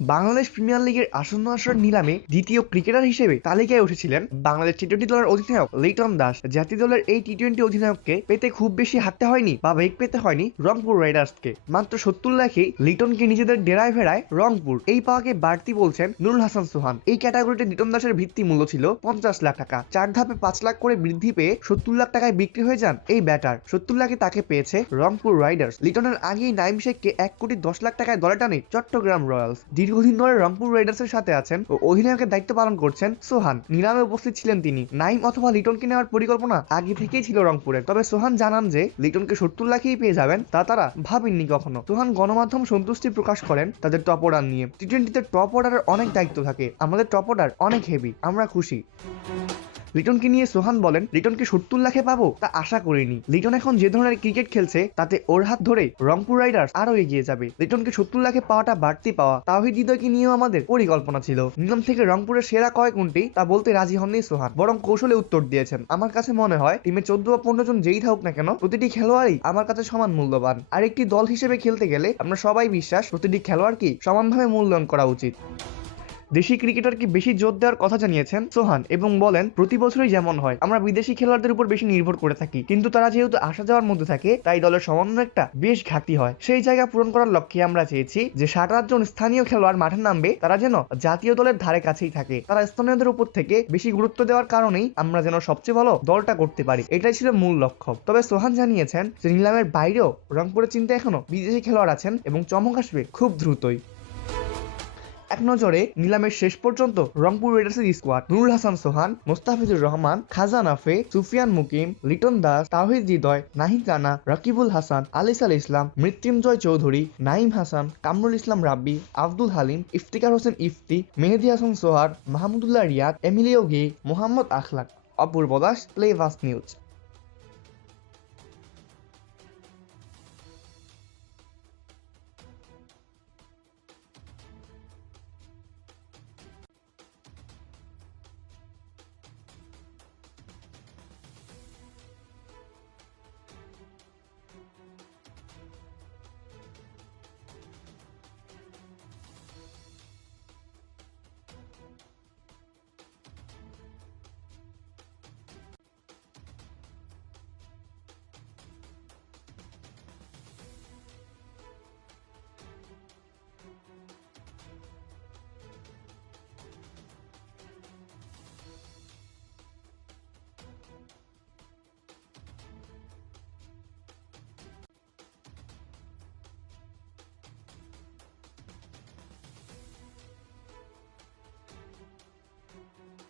Bangladesh premier লিগের আসন্ন আসর নিলামে দ্বিতীয় ক্রিকেটার হিসেবে তালিকায় উঠেছিলেন বাংলাদেশ টি টোয়েন্টি দলের অধিনায়ক লিটন দাস। জাতীয় দলের এই টি টোয়েন্টি অধিনায়ককে পেতে খুব বেশি হাঁটতে হয়নি বা বেগ পেতে হয়নি রংপুর রাইডার্সকে। মাত্র সত্তর লাখেই লিটনকে নিজেদের ডেরায় ফেরায় রংপুর। এই পাওয়াকে বাড়তি বলছেন নুরুল হাসান সোহান। এই ক্যাটাগরিতে লিটন দাসের ভিত্তি মূল্য ছিল পঞ্চাশ লাখ টাকা। চার ধাপে পাঁচ লাখ করে বৃদ্ধি পেয়ে সত্তর লাখ টাকায় বিক্রি হয়ে যান এই ব্যাটার। সত্তর লাখে তাকে পেয়েছে রংপুর রাইডার্স। লিটনের আগেই নাইম শেখকে এক কোটি দশ লাখ টাকায় দলে টানে চট্টগ্রাম রয়্যালস। দীর্ঘদিন ধরে রংপুর রাইডার্সের সাথে আছেন ও অধিনায়কের দায়িত্ব পালন করছেন সোহান। নিলামে উপস্থিত ছিলেন তিনি। নাইম অথবা লিটনকে নেওয়ার পরিকল্পনা আগে থেকেই ছিল রংপুরের। তবে সোহান জানান যে, লিটনকে সত্তর লাখেই পেয়ে যাবেন তা তারা ভাবেননি কখনো। সোহান গণমাধ্যম সন্তুষ্টি প্রকাশ করেন তাদের টপ অর্ডার নিয়ে। টি টোয়েন্টিতে টপ অর্ডারের অনেক দায়িত্ব থাকে। আমাদের টপ অর্ডার অনেক হেভি আমরা খুশি। লিটনকে নিয়ে সোহান বলেন, লিটনকে সত্তর লাখে পাবো? তা আশা করিনি। লিটন এখন যে ধরনের ক্রিকেট খেলছে, তাতে ওর হাত ধরে রংপুর রাইডার্স আরও এগিয়ে যাবে। লিটনকে সত্তর লাখে পাওয়াটা বাড়তি পাওয়া তাহিদ হৃদয়কে নিয়েও আমাদের পরিকল্পনা ছিল। নিলাম থেকে রংপুরের সেরা কয় কোনটি, তা বলতে রাজি হননি সোহান, বরং কৌশলে উত্তর দিয়েছেন। আমার কাছে মনে হয়, টিমে চোদ্দ বা পনেরো জন যেই থাকুক না কেন, প্রতিটি খেলোয়াড়ই আমার কাছে সমান মূল্যবান। আর একটি দল হিসেবে খেলতে গেলে আমরা সবাই বিশ্বাস, প্রতিটি খেলোয়াড়কে সমানভাবে মূল্যায়ন করা উচিত। দেশি ক্রিকেটারকে বেশি জোর দেওয়ার কথা জানিয়েছেন? সোহান, এবং বলেন, প্রতি বছরই যেমন হয়, আমরা বিদেশি খেলোয়াড়দের উপর বেশি নির্ভর করে থাকি। কিন্তু তারা যেহেতু আসা যাওয়ার মধ্যে থাকে, তাই দলের সমন্বয়টা বেশ ঘাটতি হয়। সেই জায়গা পূরণ করার লক্ষ্যে আমরা চেয়েছি যে সাত আটজন স্থানীয় খেলোয়াড় মাঠে নামবে, তারা যেন জাতীয় দলের ধারে কাছেই থাকে। তারা স্থানীয়দের উপর থেকে বেশি গুরুত্ব দেওয়ার কারণেই আমরা যেন সবচেয়ে ভালো দলটা করতে পারি। এটাই ছিল মূল লক্ষ্য। তবে সোহান জানিয়েছেন যে নিলামের বাইরেও রংপুরের চিন্তা এখনও বিদেশি খেলোয়াড় আছেন এবং চমক আসবে খুব দ্রুতই। এক নজরে নিলামের শেষ পর্যন্ত রংপুর রাইডার্সের স্কোয়াড নুরুল হাসান সোহান, মোস্তাফিজুর রহমান খাজান আফে Sufiyan Muqeem, Liton Das Towhid Hridoy, Nahid Rana, Rakibul Hasan, Alis Al Islam, Mrittunjoy Chowdhury Naim Hasan, Kamrul Islam Rabbi, Abdul Halim, Iftikhar Hossain Ifti, Mehedi Hasan সোহার, Mahmudullah Riyad, Emilio Gay Mohammad Akhlaq. Apurba Das, Play News.